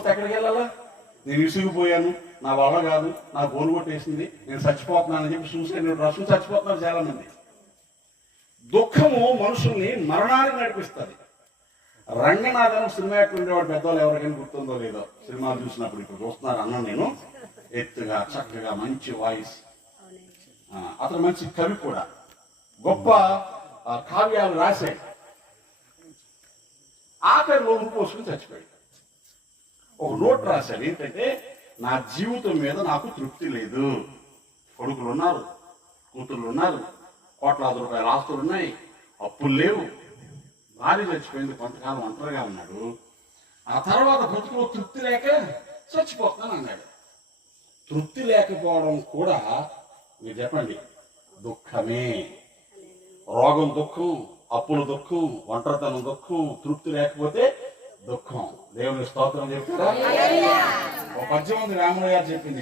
వస్తే ఎక్కడికి వెళ్ళాలా? నేను విసిగిపోయాను, నా వల్ల కాదు, నా గోలు కొట్టేసింది, నేను చచ్చిపోతున్నానని చెప్పి సూసైడ్ రాసుకుని చచ్చిపోతున్నారు చాలా మంది. దుఃఖము మనుషుల్ని మరణానికి నడిపిస్తుంది. రంగనాథన్ సినిమా ఉండేవాడు, పెద్దవాళ్ళు ఎవరికైనా గుర్తుందో లేదో సినిమాలు చూసినప్పుడు, ఇప్పుడు చూస్తున్నారు అన్న నేను, ఎత్తుగా చక్కగా మంచి వాయిస్, అతను మంచి కవి కూడా, గొప్ప కావ్యాలు రాశాడు. ఆఖరిలో పోసుకుని చచ్చిపోయాడు. ఒక నోట్ రాశాడు, ఏంటంటే నా జీవితం మీద నాకు తృప్తి లేదు. కొడుకులు ఉన్నారు, కూతుళ్ళు ఉన్నారు, కోట్లాది రూపాయల ఆస్తులు ఉన్నాయి, అప్పులు లేవు, భార్య చచ్చిపోయింది, కొంతకాలం ఒంటరిగా ఉన్నాడు. ఆ తర్వాత బ్రతుకులో తృప్తి లేక చచ్చిపోతాను అన్నాడు. తృప్తి లేకపోవడం కూడా మీరు చెప్పండి దుఃఖమే. రోగం దుఃఖం, అప్పుల దుఃఖం, ఒంటరితనం దుఃఖం, తృప్తి లేకపోతే దుఃఖం. దేవుని స్తోత్రం చెప్తారా? ఒక 18 రాముడు గారు చెప్పింది.